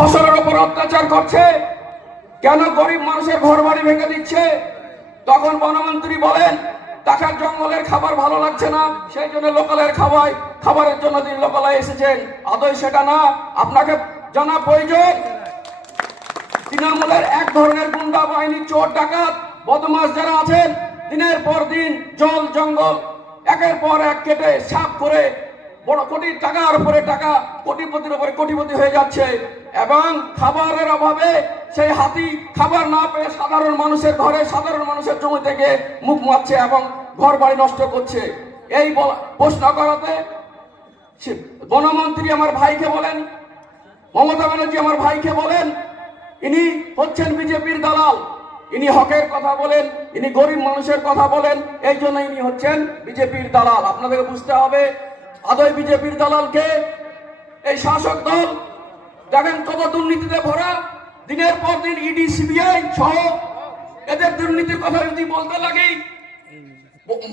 ফসলের উপর অত্যাচার করছে। কেন গরিব মানুষের ঘর বাড়ি ভেঙে দিচ্ছে? তখন বনমন্ত্রী বলেন তাকে জঙ্গলের খাবার ভালো লাগছে না, সেই জন্য লোকালের খাবার খাবারের জন্য তিনি লোকালয়ে এসেছেন। আদৌ সেটা না? আপনাকে জানা প্রয়োজন। তৃণমূলের এক ধরনের গুন্ডা বাহিনী, চোর, ডাকাত বদমাস যারা আছেন, দিনের পর দিন জল, জঙ্গল, একের পর এক কেটে সাফ করে বড় কোটি টাকার উপরে টাকা কোটিপতির উপরে কোটিপতি হয়ে যাচ্ছে। এবং খাবারের অভাবে সেই হাতি খাবার না পেয়ে সাধারণ মানুষের ঘরে, সাধারণ মানুষের জমি থেকে মুখ মারছে এবং ঘর বাড়ি নষ্ট করছে। এই প্রশ্ন করাতে বনমন্ত্রী আমার ভাইকে বলেন, মমতা ব্যানার্জি আমার ভাইকে বলেন, ইনি হচ্ছেন বিজেপির দালাল। ইনি হকের কথা বলেন, ইনি গরিব মানুষের কথা বলেন, এই জন্য ইনি হচ্ছেন বিজেপির দালাল। আপনাদেরকে বুঝতে হবে আদয় বিজেপির দালালকে এই শাসক দল দেখেন কত দুর্নীতিতে ভরা। দিনের পর দিন ইডি সিবিআই সহ এদের দুর্নীতির কথা যদি বলতে লাগি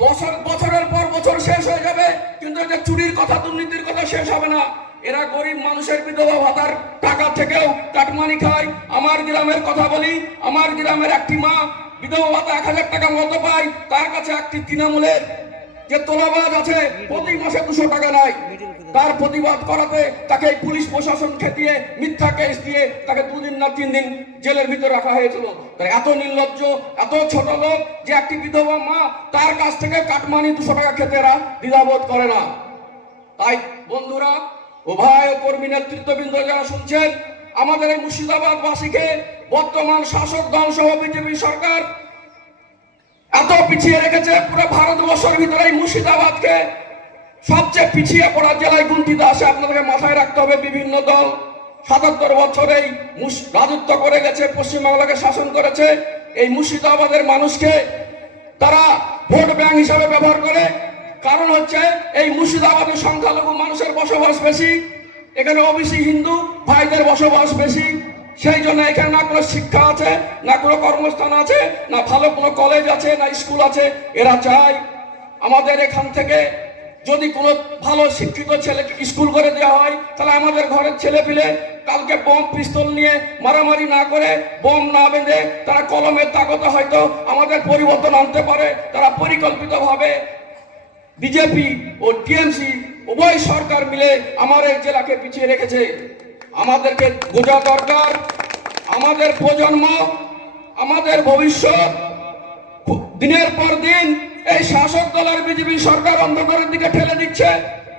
বছর, বছরের পর বছর শেষ হয়ে যাবে, কিন্তু এদের চুরির কথা, দুর্নীতির কথা শেষ হবে না। এরা গরিব মানুষের বিধবা ভাতার টাকা থেকেও কাটমানি খায়। আমার গ্রামের কথা বলি, আমার গ্রামের একটি মা বিধবা ভাতা এক হাজার টাকা মতো পায়, তার কাছে একটি তৃণমূলের যে তোলাবাজ আছে, প্রতি মাসে দুশো টাকা নাই তার প্রতিবাদ করাতে তাকে পুলিশ প্রশাসন খেতিয়ে মিথ্যা কেস দিয়ে তাকে দুদিন না তিন দিন জেলের ভিতরে রাখা হয়েছিল। এত নির্লজ্জ, এত ছোট লোক যে একটি বিধবা মা তার কাছ থেকে কাটমানি দুশো টাকা খেতে এরা দ্বিধাবোধ করে না। তাই বন্ধুরা, উভয় কর্মী নেতৃত্ববৃন্দ যারা শুনছেন, আমাদের এই মুর্শিদাবাদবাসীকে বর্তমান শাসক দল সহ বিজেপি সরকার এত পিছিয়ে রেখেছে পুরো ভারতবর্ষের ভিতরে এই মুর্শিদাবাদকে। সবচেয়ে পিছিয়ে পড়া জেলায় গুনতিতে আসে আপনাদেরকে মাথায় রাখতে হবে বিভিন্ন দল। সাতাত্তর বছরেই রাজত্ব করে গেছে, পশ্চিমবাংলাকে শাসন করেছে। এই মুর্শিদাবাদের মানুষকে তারা ভোট ব্যাংক হিসাবে ব্যবহার করে। কারণ হচ্ছে এই মুর্শিদাবাদের সংখ্যালঘু মানুষের বসবাস বেশি, এখানে ওবিসি হিন্দু ভাইদের বসবাস বেশি। সেই জন্য এখানে না কোনো শিক্ষা আছে, না কোনো কর্মস্থান আছে, না ভালো কোনো কলেজ আছে, না স্কুল আছে। এরা চায় আমাদের এখান থেকে যদি কোনো ভালো শিক্ষিত ছেলেকে স্কুল করে দেওয়া হয়, তাহলে আমাদের ঘরের ছেলে পিলে কালকে বোম, পিস্তল নিয়ে মারামারি না করে, বোম না বেঁধে তারা কলমের তাগতে হয়তো আমাদের পরিবর্তন আনতে পারে। তারা পরিকল্পিতভাবে বিজেপি ও টিএমসি, উভয় সরকার মিলে আমার এই জেলাকে পিছিয়ে রেখেছে। আমাদেরকে বোঝা দরকার, আমাদের প্রজন্ম, আমাদের ভবিষ্যৎ। দিনের পর দিন এই শাসক দলের বিজেপি সরকার অন্ধকারের দিকে ঠেলে দিচ্ছে।